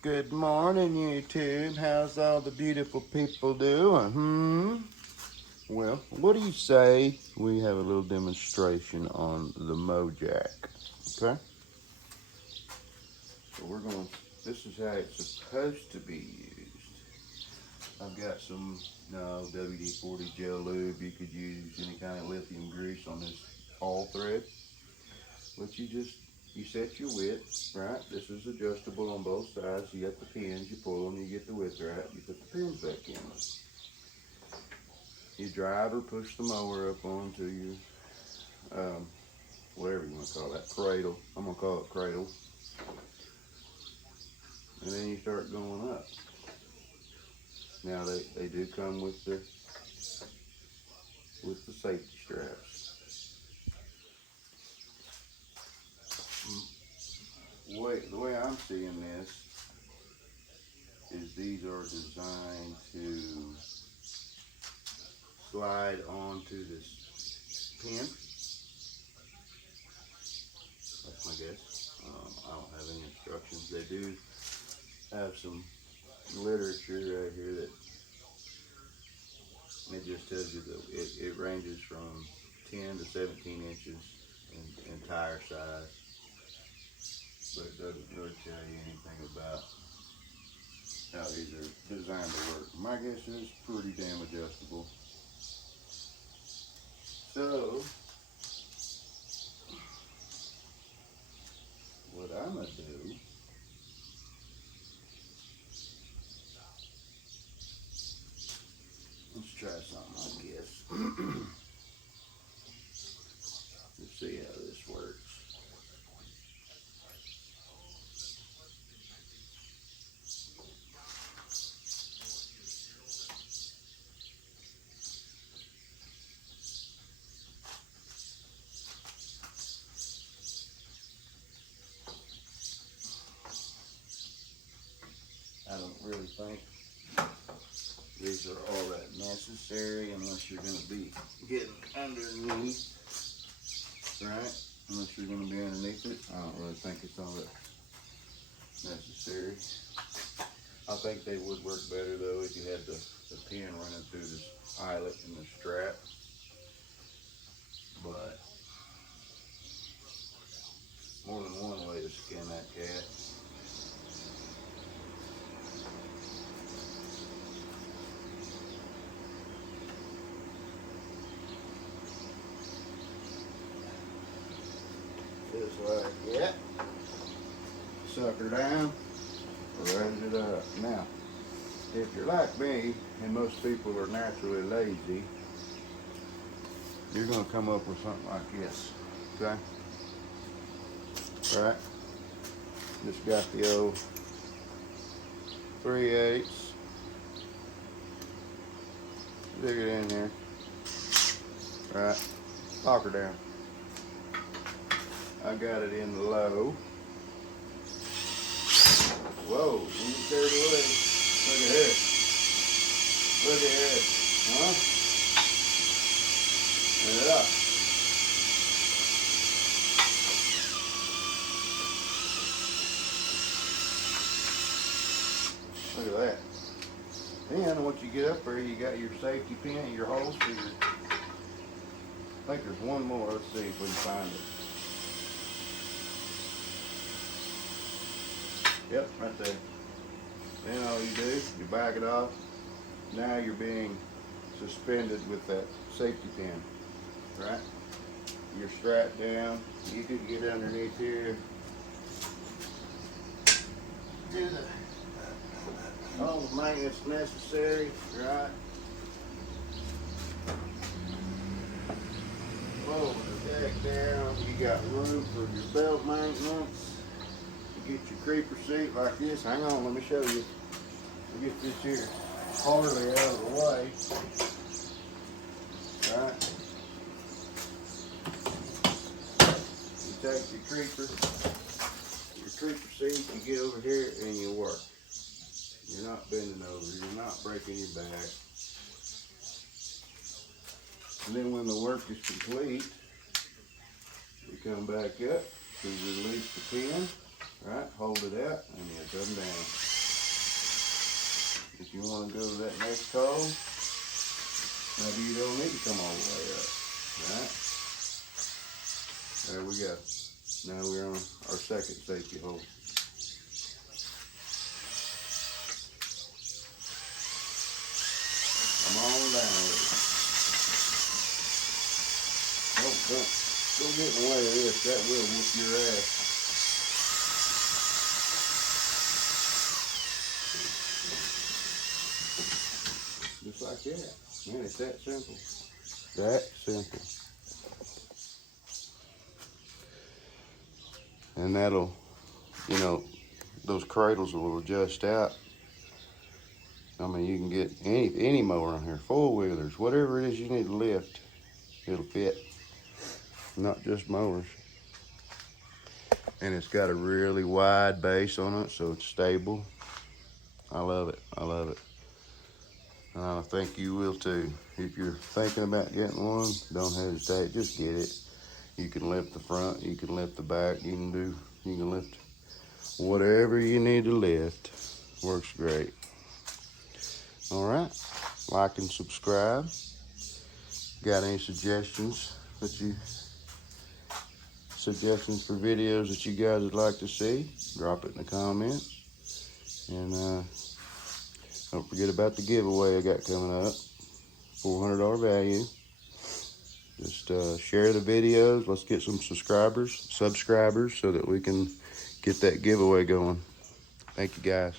Good morning, YouTube. How's all the beautiful people doing? Well, what do you say we have a little demonstration on the MoJack? Okay? So this is how it's supposed to be used. I've got some WD-40 gel lube. You could use any kind of lithium grease on this all thread. But you set your width, right? This is adjustable on both sides. You got the pins, you pull them, you get the width right, you put the pins back in. You drive or push the mower up onto your, whatever you want to call that, cradle. I'm going to call it cradle. And then you start going up. Now they do come with the safety straps. The way I'm seeing this is these are designed to slide onto this pin. That's my guess. I don't have any instructions. They do have some literature right here that it just tells you that it ranges from 10 to 17 inches in tire size, but it doesn't really tell you anything about how these are designed to work. My guess is pretty damn adjustable. So what I'm gonna do let's try something, I guess. Let's see how this works. I don't really think these are all that necessary unless you're going to be getting underneath, right? Unless you're going to be underneath it. I don't really think it's all that necessary. I think they would work better though if you had the pin running through this eyelet and the strap. But more than one way to skin that cat. Just like that. Suck her down, raise it up. Now, if you're like me, and most people are naturally lazy, you're going to come up with something like this, okay? Right? Just got the old 3/8. Dig it in here. Right? Lock her down. I got it in low. Whoa, you carried away. Look at here. Look at here. Huh? Turn it up. Look at that. Then once you get up there, you got your safety pin, your holes for your, I think there's one more. Let's see if we can find it. Yep, right there. Then all you do, you back it off. Now you're being suspended with that safety pin, right? You're strapped down. You could get underneath here. Do all the maintenance necessary, right? Roll the deck down. You got room for your belt maintenance. Get your creeper seat like this. Hang on, let me show you. We'll get this here Harley out of the way. Right? You take your creeper seat, you get over here and you work. You're not bending over, you're not breaking your back. And then when the work is complete, you come back up, you release the pin. Right, hold it out and you come down. If you want to go to that next hole, maybe you don't need to come all the way up. Right? There we go. Now we're on our second safety hole. Come on down with it. Don't get in the way of this. That will whoop your ass. Just like that. Man, it's that simple. That simple. And that'll, you know, those cradles will adjust out. I mean, you can get any mower on here, four-wheelers, whatever it is you need to lift, it'll fit. Not just mowers. And it's got a really wide base on it, so it's stable. I love it. I love it. And I think you will too. If you're thinking about getting one, don't hesitate. Just get it. You can lift the front, you can lift the back, you can lift whatever you need to lift. Works great. All right, like and subscribe. Got any suggestions for videos that you guys would like to see? Drop it in the comments. And don't forget about the giveaway I got coming up. $400 value. Just share the videos. Let's get some subscribers so that we can get that giveaway going. Thank you guys.